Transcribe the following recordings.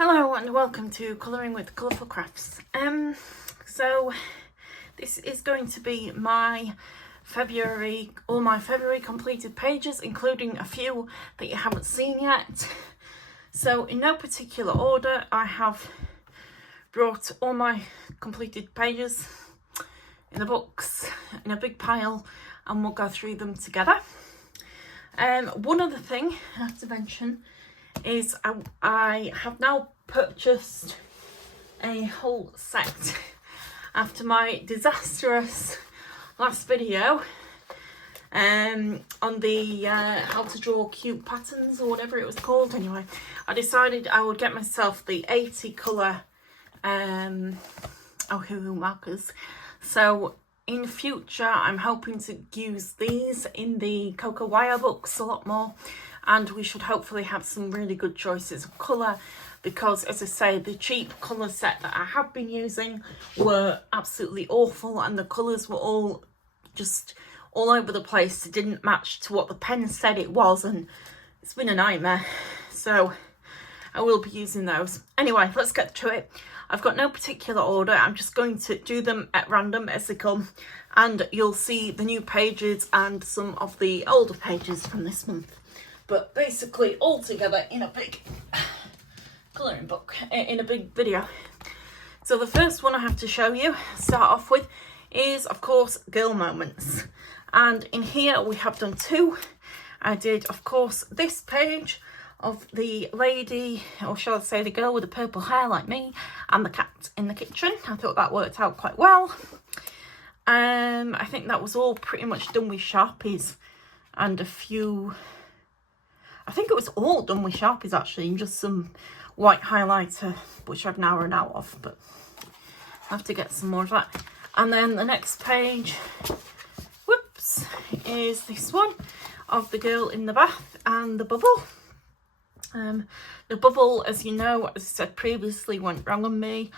Hello and welcome to Colouring with Colourful Crafts. So this is going to be my all my February completed pages, including a few that you haven't seen yet. So in no particular order, I have brought all my completed pages in the books in a big pile and we'll go through them together. One other thing I have to mention is I have now purchased a whole set after my disastrous last video on the how to draw cute patterns or whatever it was called. Anyway, I decided I would get myself the 80 colour Ohuhu markers. So in future I'm hoping to use these in the Cocoa Wire books a lot more, and we should hopefully have some really good choices of colour, because as I say, the cheap colour set that I have been using were absolutely awful and the colours were all just all over the place. It didn't match to what the pen said it was and it's been a nightmare. So I will be using those. Anyway, let's get to it. I've got no particular order. I'm just going to do them at random as they come, and you'll see the new pages and some of the older pages from this month. But basically all together in a big colouring book, in a big video. So the first one I have to show you, start off with, is of course Girl Moments. And in here we have done two. I did of course this page of the lady, or shall I say the girl with the purple hair like me, and the cat in the kitchen. I thought that worked out quite well. I think that was all pretty much done with Sharpies and a few, I think it was all done with Sharpies actually, and just some white highlighter, which I've now run out of, but I have to get some more of that. And then the next page, whoops, is this one of the girl in the bath and the bubble. The bubble, as you know, as I said previously, went wrong on me,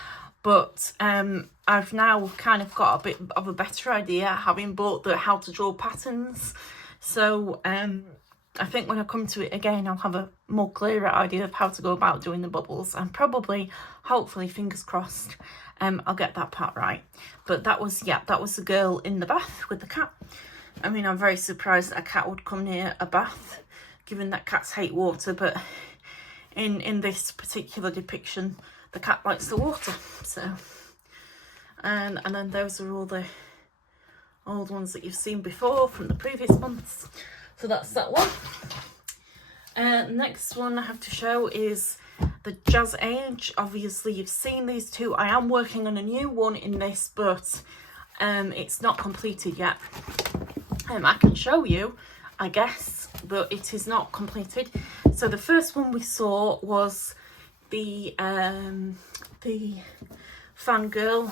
but I've now kind of got a bit of a better idea, having bought the how to draw patterns. So I think when I come to it again, I'll have a more clearer idea of how to go about doing the bubbles, and probably, hopefully, fingers crossed, I'll get that part right. But that was, yeah, that was the girl in the bath with the cat. I mean, I'm very surprised that a cat would come near a bath, given that cats hate water, but in this particular depiction, the cat likes the water. So, and then those are all the old ones that you've seen before from the previous months. So that's that one. Next one I have to show is the Jazz Age. Obviously you've seen these two. I am working on a new one in this, but it's not completed yet. I can show you, I guess, but it is not completed. So the first one we saw was the fangirl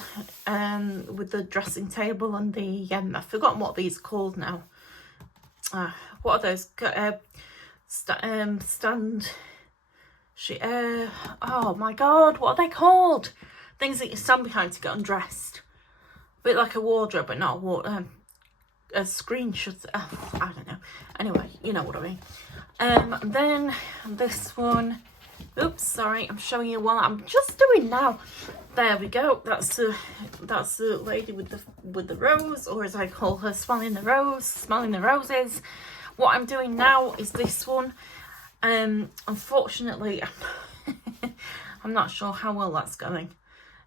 with the dressing table and the I've forgotten what these are called now. What are those? Oh my god, what are they called? Things that you stand behind to get undressed. A bit like a wardrobe, but not a screenshot. I don't know. Anyway, you know what I mean. Then this one. Oops, sorry, I'm showing you what I'm just doing now. There we go. That's the lady with the rose, or as I call her, smelling the roses. What I'm doing now is this one. Unfortunately, I'm not sure how well that's going.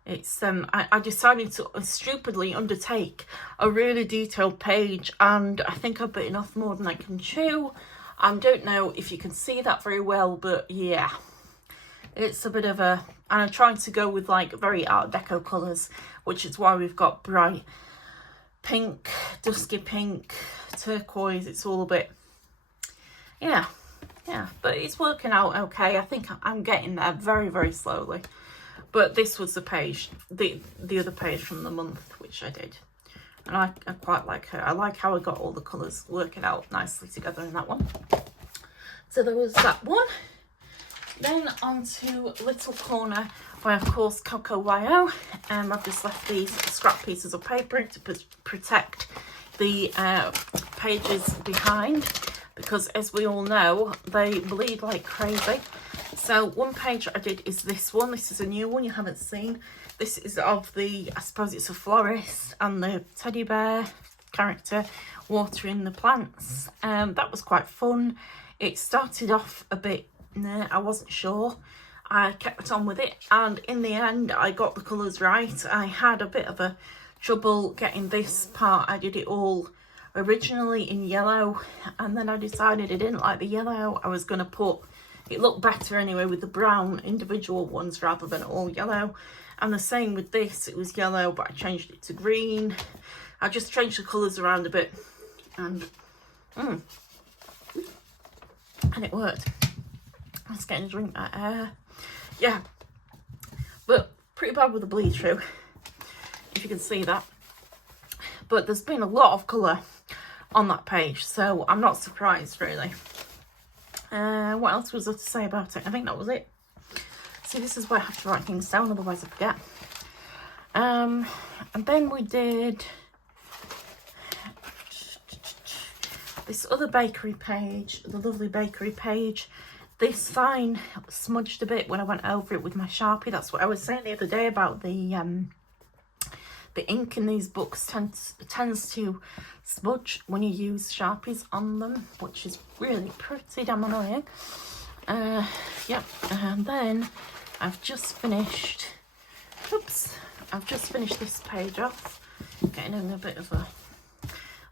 It's I decided to stupidly undertake a really detailed page, and I think I've bitten off more than I can chew. I don't know if you can see that very well, but yeah, it's a bit of a, and I'm trying to go with like very Art Deco colours, which is why we've got bright pink, dusky pink, turquoise. It's all a bit, yeah, but it's working out okay. I think I'm getting there very, very slowly. But this was the page, the other page from the month, which I did. And I quite like her. I like how I got all the colours working out nicely together in that one. So there was that one. Then on to Little Corner by, of course, Cocoa Wire. I've just left these scrap pieces of paper to protect the pages behind, because as we all know, they bleed like crazy. So one page I did is this one. This is a new one you haven't seen. This is of the, I suppose it's a florist and the teddy bear character watering the plants. That was quite fun. It started off a bit, I wasn't sure. I kept on with it, and in the end I got the colours right. I had a bit of a trouble getting this part. I did it all originally in yellow, and then I decided I didn't like the yellow. I was going to put, it looked better anyway with the brown individual ones rather than all yellow. And the same with this, it was yellow but I changed it to green. I just changed the colours around a bit, and it worked. I was getting a drink that yeah, but pretty bad with the bleed through, if you can see that. But there's been a lot of colour on that page, so I'm not surprised really. What else was there to say about it? I think that was it. See, this is where I have to write things down, otherwise I forget. And then we did this other bakery page, the lovely bakery page. This sign smudged a bit when I went over it with my Sharpie. That's what I was saying the other day about the ink in these books tends to smudge when you use Sharpies on them, which is really pretty damn annoying. Yeah, and then I've just finished, I've just finished this page off, getting in a bit of a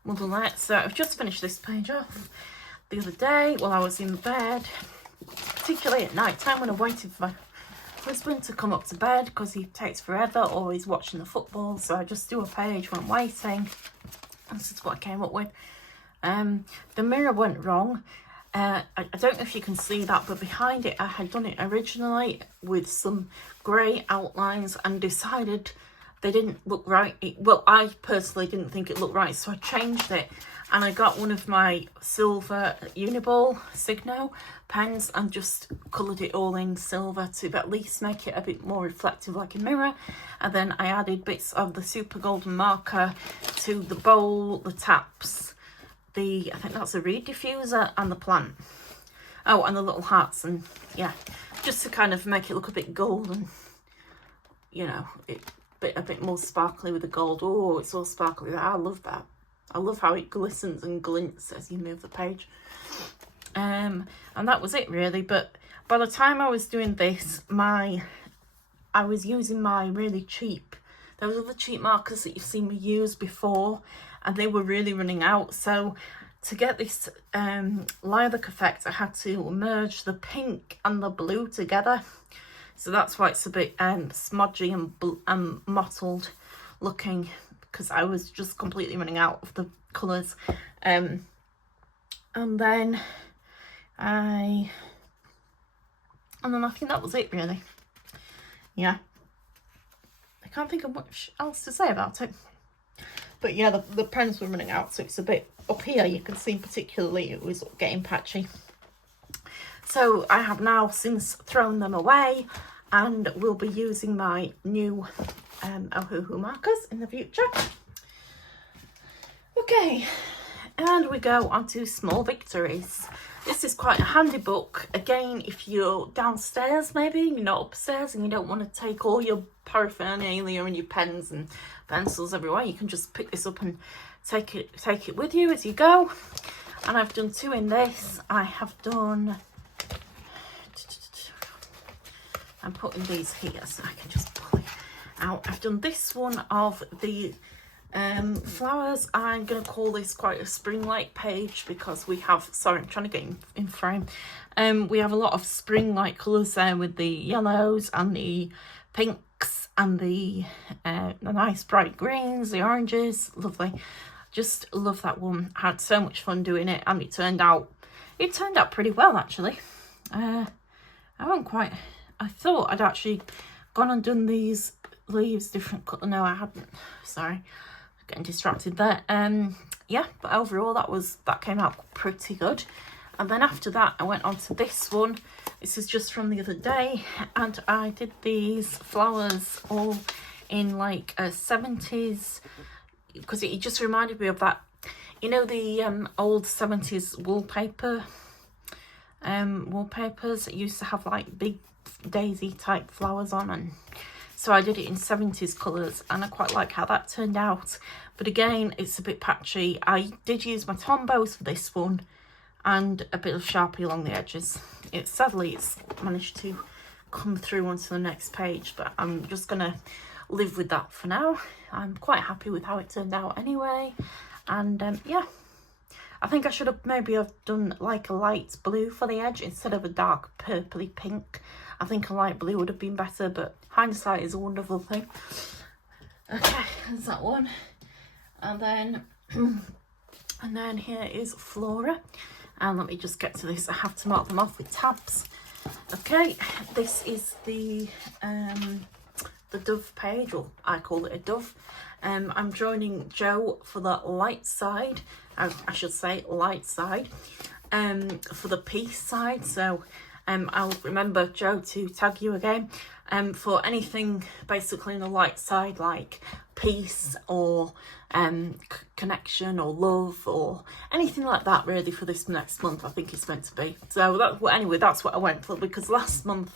muddle there. So I've just finished this page off the other day while I was in bed, particularly at night time when I waited for my husband to come up to bed because he takes forever, or he's watching the football. So I just do a page when I'm waiting. This is what I came up with. The mirror went wrong. I don't know if you can see that, but behind it I had done it originally with some grey outlines and decided they didn't look right. Well, I personally didn't think it looked right, so I changed it, and I got one of my silver Uniball Signo pens and just coloured it all in silver to at least make it a bit more reflective like a mirror. And then I added bits of the super golden marker to the bowl, the taps, I think that's a reed diffuser, and the plant. Oh, and the little hearts, and yeah, just to kind of make it look a bit gold and, you know, a bit more sparkly with the gold. Oh, it's all sparkly. I love that. I love how it glistens and glints as you move the page. And that was it really. But by the time I was doing this, I was using my really cheap, those are the cheap markers that you've seen me use before, and they were really running out. So to get this lilac effect, I had to merge the pink and the blue together. So that's why it's a bit smudgy and mottled looking, because I was just completely running out of the colours. And then I think that was it really. Yeah, I can't think of much else to say about it. But yeah, the pens were running out, so it's a bit up here. You can see particularly it was getting patchy. So I have now since thrown them away, and will be using my new Ohuhu markers in the future. Okay, and we go on to Small Victories. This is quite a handy book. Again, if you're downstairs maybe, you're not upstairs and you don't want to take all your paraphernalia and your pens and pencils everywhere, you can just pick this up and take it with you as you go. And I've done two in this. I have done, I'm putting these here so I can just pull it out. I've done this one of the flowers. I'm going to call this quite a spring-like page because we have, sorry, I'm trying to get in frame. We have a lot of spring-like colours there with the yellows and the pinks and the nice bright greens, the oranges. Lovely. Just love that one. I had so much fun doing it, and it turned out pretty well actually. I thought I'd actually gone and done these leaves different colour. No, I hadn't. Sorry, getting distracted there. Yeah, but overall that came out pretty good. And then after that I went on to this one. This is just from the other day, and I did these flowers all in like a 70s, because it just reminded me of that, you know, the old 70s wallpaper wallpapers. It used to have like big daisy type flowers on, and so I did it in 70s colours, and I quite like how that turned out. But again, it's a bit patchy. I did use my Tombows for this one and a bit of Sharpie along the edges. Sadly it's managed to come through onto the next page, but I'm just gonna live with that for now. I'm quite happy with how it turned out anyway. And yeah, I think I should have maybe have done like a light blue for the edge instead of a dark purpley pink. I think a light blue would have been better, but hindsight is a wonderful thing. Okay, there's that one. And then here is Flora. And let me just get to this. I have to mark them off with tabs. Okay, this is the dove page, or I call it a dove. I'm joining Jo for the light side, I should say light side, for the peace side. So I'll remember, Jo, to tag you again for anything basically in the light side, like peace or connection or love or anything like that, really, for this next month. I think it's meant to be. So anyway, that's what I went for, because last month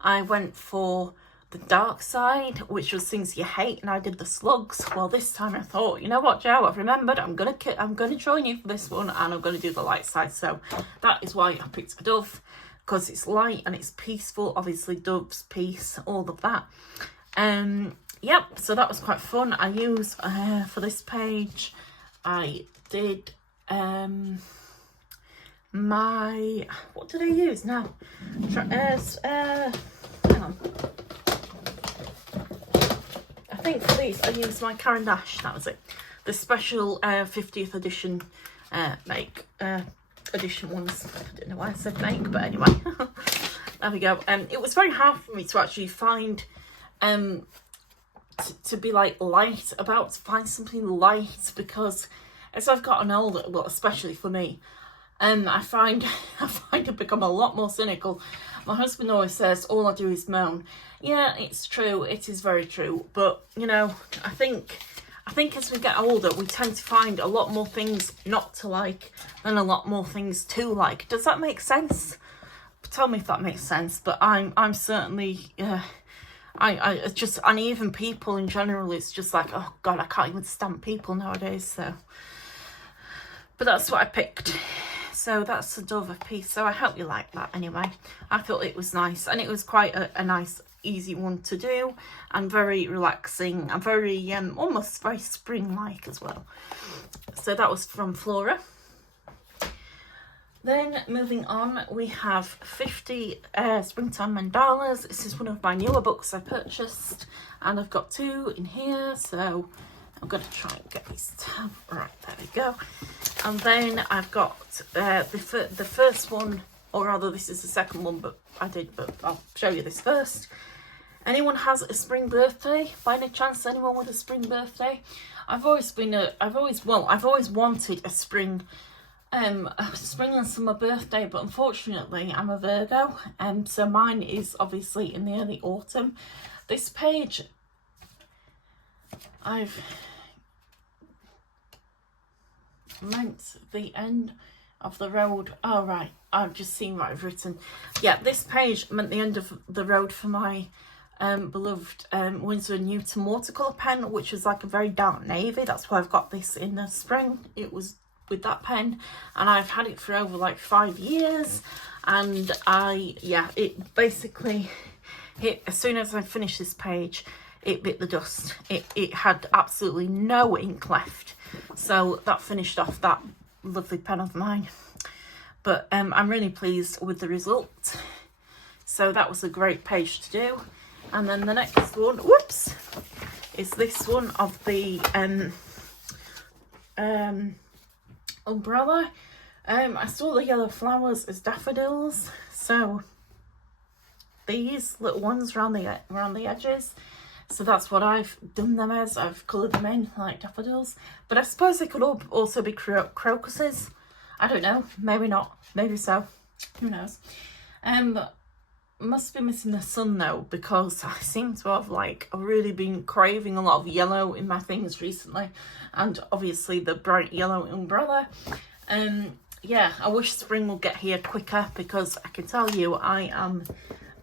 I went for the dark side, which was things you hate, and I did the slugs. Well, this time I thought, you know what, Jo, I've remembered, I'm gonna join you for this one, and I'm gonna do the light side. So that is why I picked a dove, because it's light and it's peaceful. Obviously doves, peace, all of that. Yep, so that was quite fun. I used for this page, I did what did I use now? Hang on. I think for these I used my Caran d'Ache, that was it. The special 50th edition edition ones. I don't know why I said make, but anyway. There we go. It was very hard for me to actually find to be like light about, to find something light, because as I've gotten older, well, especially for me, I find I've become a lot more cynical. My husband always says all I do is moan. Yeah, it's true, it is very true, but you know, I think as we get older, we tend to find a lot more things not to like than a lot more things to like. Does that make sense? Tell me if that makes sense. But I'm certainly I just, and even people in general, it's just like, oh god, I can't even stand people nowadays. So, but that's what I picked. So that's the dove of peace. So I hope you like that anyway. I thought it was nice, and it was quite a nice easy one to do, and very relaxing, and very almost very spring-like as well. So that was from Flora. Then moving on, we have 50 Springtime Mandalas. This is one of my newer books I purchased, and I've got 2 in here, so I'm going to try and get these tab. Right, there we go. And then I've got the first one, or rather this is the second one, but I'll show you this first. Anyone has a spring birthday? By any chance, anyone with a spring birthday? I've always wanted a spring and summer birthday, but unfortunately I'm a Virgo, so mine is obviously in the early autumn. This page, I've meant the end of the road. Oh right, I've just seen what I've written. Yeah, this page meant the end of the road for my beloved Winsor & Newton watercolour pen, which was like a very dark navy. That's why I've got this in the spring. It was with that pen, and I've had it for over like 5 years, and it basically hit, as soon as I finished this page, it bit the dust. It had absolutely no ink left, so that finished off that lovely pen of mine. But I'm really pleased with the result. So that was a great page to do. And then the next one, whoops, is this one of the umbrella. I saw the yellow flowers as daffodils, so these little ones around the edges. So that's what I've done them as. I've coloured them in like daffodils, but I suppose they could also be crocuses. I don't know, maybe not, maybe so, who knows. Must be missing the sun though, because I seem to have like really been craving a lot of yellow in my things recently, and obviously the bright yellow umbrella. yeah, I wish spring would get here quicker, because I can tell you I am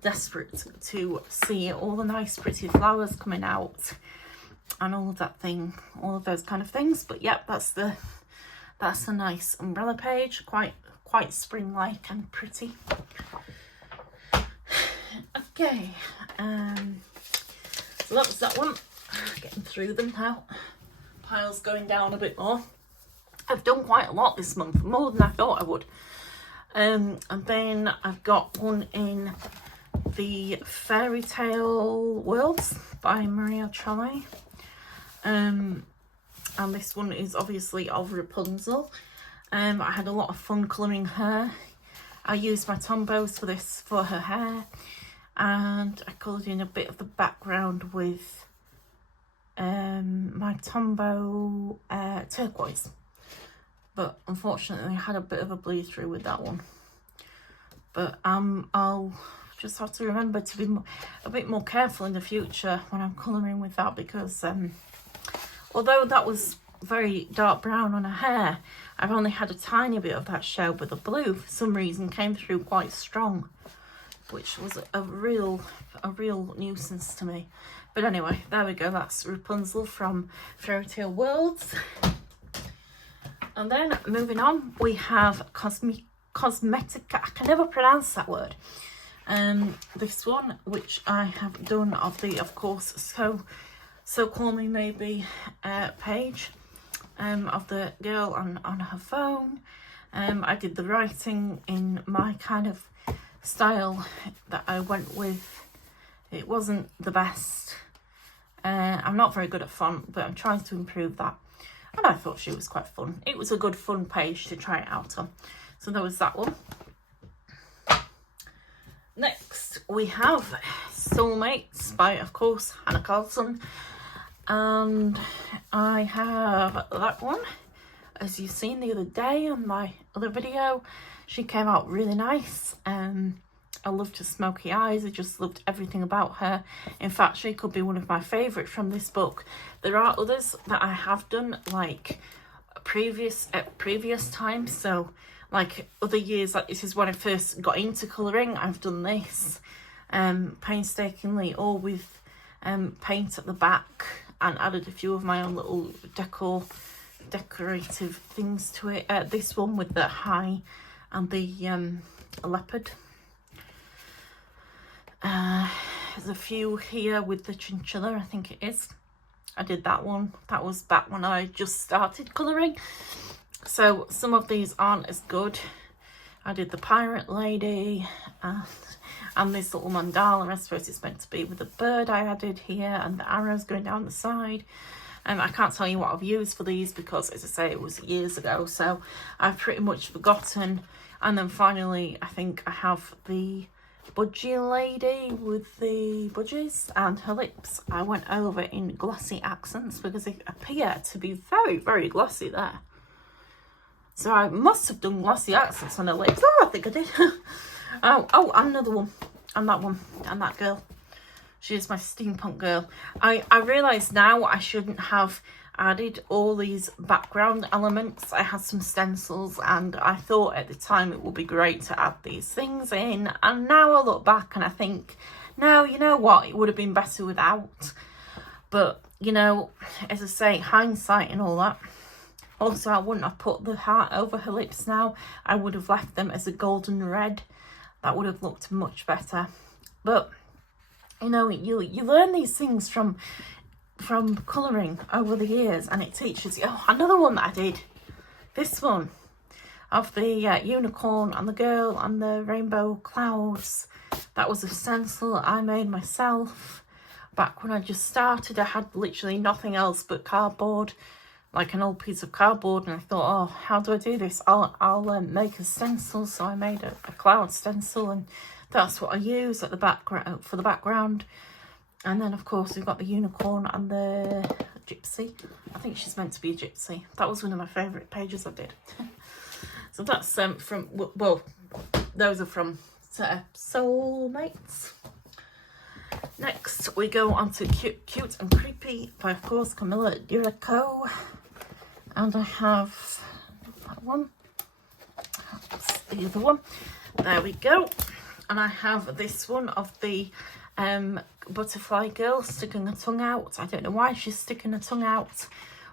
desperate to see all the nice pretty flowers coming out and all of that thing, all of those kind of things. But yep, that's a nice umbrella page, quite spring-like and pretty. Okay, so that was that one. Getting through them now. Pile's going down a bit more. I've done quite a lot this month, more than I thought I would. And then I've got one in the Fairy Tale Worlds by Maria Trolle. And this one is obviously of Rapunzel. I had a lot of fun colouring her. I used my Tombows for this, for her hair, and I coloured in a bit of the background with my Tombow turquoise. But unfortunately I had a bit of a bleed through with that one. But I'll just have to remember to be a bit more careful in the future when I'm colouring with that, because although that was very dark brown on her hair, I've only had a tiny bit of that show, but the blue for some reason came through quite strong, which was a real nuisance to me. But anyway, there we go, that's Rapunzel from Fairy Tale Worlds. And then moving on, we have Cosmetica. I can never pronounce that word. This one, which I have done of the, of course, So Call Me Maybe page, of the girl on her phone. I did the writing in my kind of style that I went with. It wasn't the best. I'm not very good at font, but I'm trying to improve that. And I thought she was quite fun. It was a good fun page to try it out on. So there was that one. Next we have Soulmates by, of course, Hannah Carlson. And I have that one, as you've seen the other day on my other video. She came out really nice. I loved her smoky eyes. I just loved everything about her. In fact, she could be one of my favourites from this book. There are others that I have done, like previous times. So like other years, like this is when I first got into colouring. I've done this painstakingly, all with paint at the back, and added a few of my own little decorative things to it. This one with the high and the leopard. There's a few here with the chinchilla, I think it is. I did that one. That was back when I just started colouring. So some of these aren't as good. I did the pirate lady and this little mandala. I suppose it's meant to be with the bird I added here and the arrows going down the side. I can't tell you what I've used for these because, as I say, it was years ago, so I've pretty much forgotten. And then finally, I think I have the budgie lady with the budgies, and her lips I went over in glossy accents because they appear to be very, very glossy there. So I must have done glossy accents on her lips. Oh, I think I did. oh, another one, and that one, and that girl. She is my steampunk girl. I realise now I shouldn't have added all these background elements. I had some stencils and I thought at the time it would be great to add these things in. And now I look back and I think, no, you know what? It would have been better without. But, you know, as I say, hindsight and all that. Also, I wouldn't have put the heart over her lips now. I would have left them as a golden red. That would have looked much better. But, you know, you learn these things from colouring over the years, and it teaches you. Oh, another one that I did. This one of the unicorn and the girl and the rainbow clouds. That was a stencil that I made myself. Back when I just started, I had literally nothing else but cardboard, like an old piece of cardboard, and I thought, oh, how do I do this? I'll make a stencil. So I made a cloud stencil, and that's what I use at the background for the background. And then, of course, we've got the unicorn and the gypsy. I think she's meant to be a gypsy. That was one of my favourite pages I did. So that's from, well, those are from Soulmates. Next, we go on to Cute and Creepy by, of course, Camilla Duraco. And I have that one. the other one. There we go. And I have this one of the butterfly girl sticking her tongue out. I don't know why she's sticking her tongue out,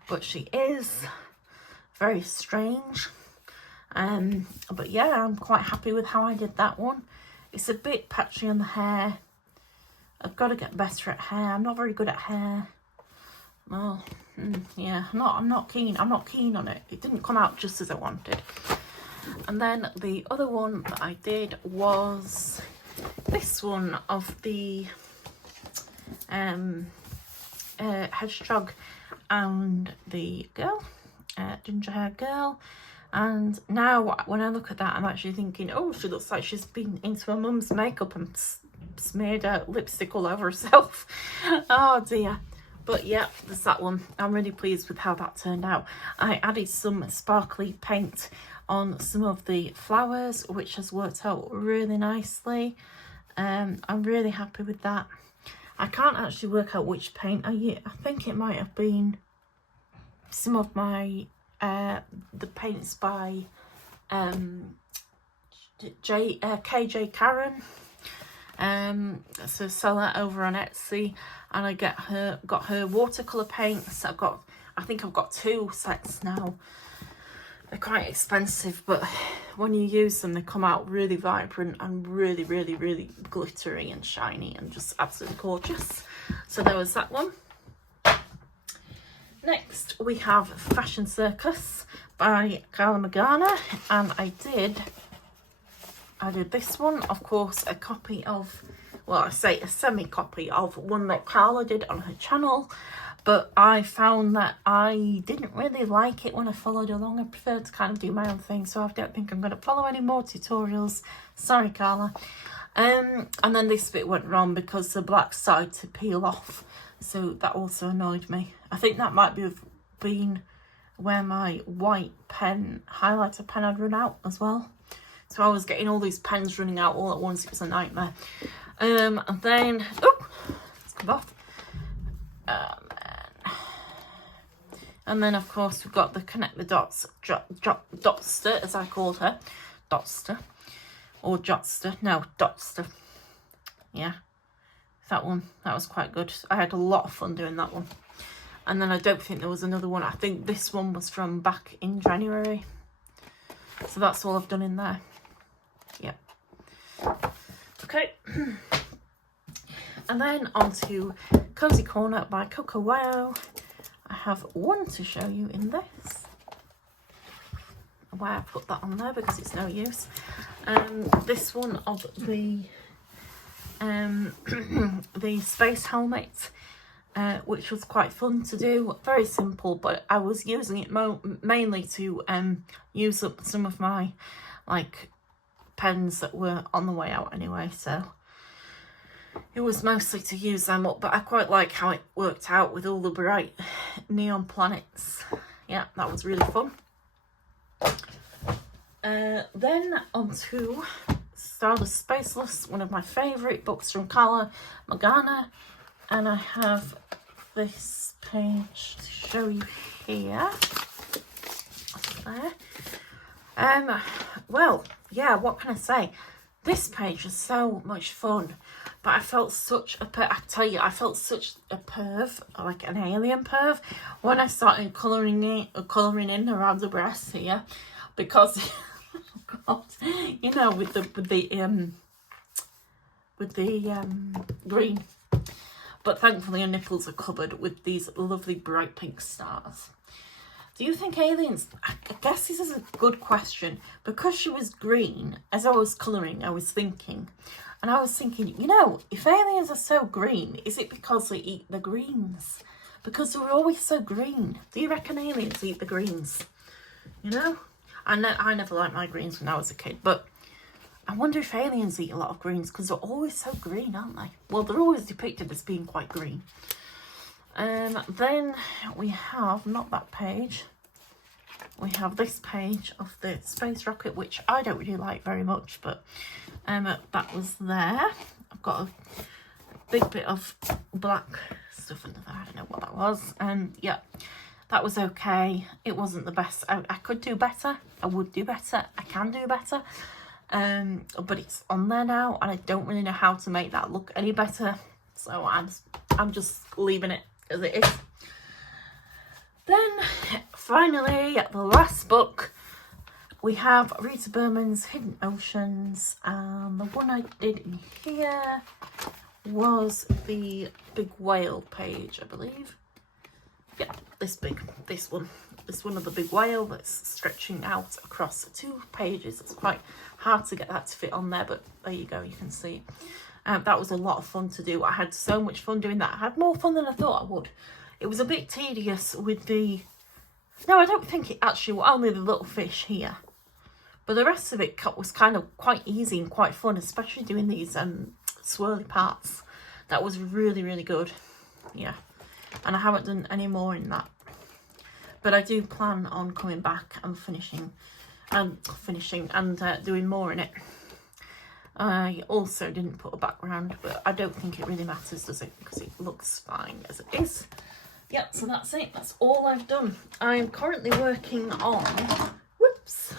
but she is. Very strange. But yeah, I'm quite happy with how I did that one. It's a bit patchy on the hair. I've got to get better at hair. I'm not very good at hair. Well, yeah, I'm not keen on it. It didn't come out just as I wanted. And then the other one that I did was this one of the hedgehog and the girl, ginger hair girl. And now when I look at that, I'm actually thinking, oh, she looks like she's been into her mum's makeup and smeared lipstick all over herself. Oh dear. But yeah, there's that one. I'm really pleased with how that turned out. I added some sparkly paint on some of the flowers, which has worked out really nicely. I'm really happy with that. I can't actually work out which paint I used. I think it might have been some of my the paints by KJ Karen. So sell that over on Etsy, and I got her watercolor paints. I think I've got 2 sets now. They're quite expensive, but when you use them, they come out really vibrant and really, really, really glittery and shiny and just absolutely gorgeous. So there was that one. Next, we have Fashion Circus by Carla Magana, and I did this one, of course, a copy of, well, I say a semi-copy of one that Carla did on her channel, but I found that I didn't really like it when I followed along. I preferred to kind of do my own thing, so I don't think I'm going to follow any more tutorials. Sorry, Carla. And then this bit went wrong because the black started to peel off, so that also annoyed me. I think that might have been where my white pen, highlighter pen, had run out as well. So I was getting all these pens running out all at once. It was a nightmare. And then, oh, it's come off. And then, of course, we've got the Connect the Dots, Dotster, as I called her. Dotster. Or Jotster. No, Dotster. Yeah. That one, that was quite good. I had a lot of fun doing that one. And then I don't think there was another one. I think this one was from back in January. So that's all I've done in there. Yeah. Okay. And then on to Cozy Corner by Coco Wow. I have one to show you in this. Why I put that on there, because it's no use. This one of the the space helmet, which was quite fun to do. Very simple, but I was using it mainly to use up some of my pens that were on the way out anyway, so it was mostly to use them up. But I quite like how it worked out with all the bright neon planets. Yeah, that was really fun. Then on to Stardust Spaceless, one of my favourite books from Carla Magana, and I have this page to show you here. There. Well, yeah, what can I say? This page was so much fun, but I felt such a I tell you, I felt such a perv, like an alien perv, when I started colouring in around the breasts here, because God, you know, with the green. But thankfully her nipples are covered with these lovely bright pink stars. Do you think aliens, I guess this is a good question, because she was green, as I was colouring, I was thinking, you know, if aliens are so green, is it because they eat the greens? Because they were always so green. Do you reckon aliens eat the greens? You know? I never liked my greens when I was a kid, but I wonder if aliens eat a lot of greens, because they're always so green, aren't they? Well, they're always depicted as being quite green. Then we have, not that page, we have this page of the space rocket, which I don't really like very much, but that was there. I've got a big bit of black stuff under there. I don't know what that was. Yeah. That was okay. It wasn't the best. I could do better. I would do better. I can do better. But it's on there now, and I don't really know how to make that look any better. So I'm just leaving it as it is. Then finally, the last book, we have Rita Berman's Hidden Oceans, and the one I did in here was the big whale page, I believe. Yeah, this one of the big whale that's stretching out across 2 pages. It's quite hard to get that to fit on there, but there you go, you can see. That was a lot of fun to do. I had so much fun doing that. I had more fun than I thought I would. It was a bit tedious with the... No, I don't think it actually was only the little fish here. But the rest of it was kind of quite easy and quite fun, especially doing these swirly parts. That was really, really good. Yeah. And I haven't done any more in that. But I do plan on coming back and finishing and doing more in it. I also didn't put a background, but I don't think it really matters, does it? Because it looks fine as it is. Yep, so that's it. That's all I've done. I'm currently working on... Whoops.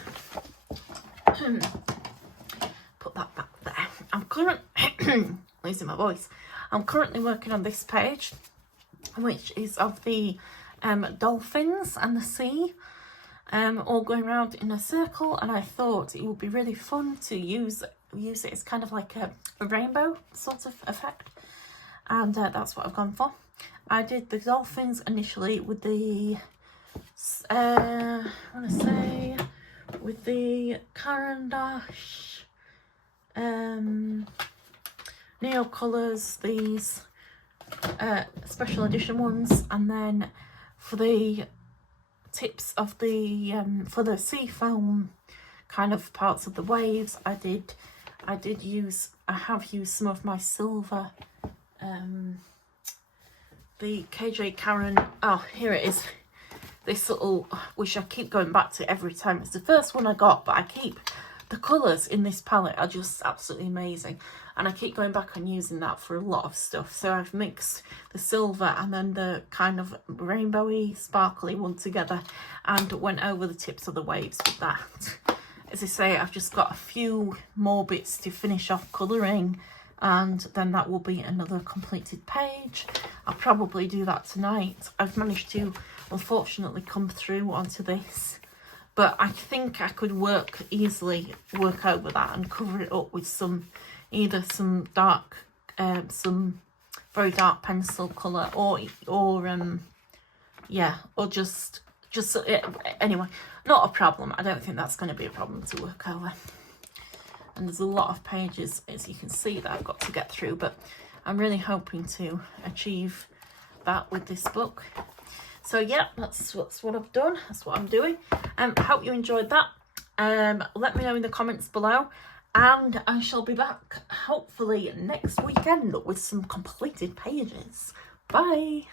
Put that back there. I'm losing my voice. I'm currently working on this page, which is of the dolphins and the sea, all going around in a circle, and I thought it would be really fun to use it as kind of like a rainbow sort of effect, and that's what I've gone for. I did the dolphins initially with the with the Caran d'Ache Neo colours, these special edition ones, and then for the tips of the for the sea foam kind of parts of the waves, I have used some of my silver, the KJ Caran, oh here it is, this little, which I keep going back to every time. It's the first one I got, but the colours in this palette are just absolutely amazing, and I keep going back and using that for a lot of stuff. So I've mixed the silver and then the kind of rainbowy sparkly one together and went over the tips of the waves with that. As I say, I've just got a few more bits to finish off colouring, and then that will be another completed page. I'll probably do that tonight. I've managed to unfortunately come through onto this, but I think I could easily work over that and cover it up with either some dark, some very dark pencil colour, or just anyway, not a problem. I don't think that's going to be a problem to work over. And there's a lot of pages, as you can see, that I've got to get through, but I'm really hoping to achieve that with this book. So yeah, that's what I've done. That's what I'm doing. I hope you enjoyed that. Let me know in the comments below, and I shall be back hopefully next weekend with some completed pages. Bye.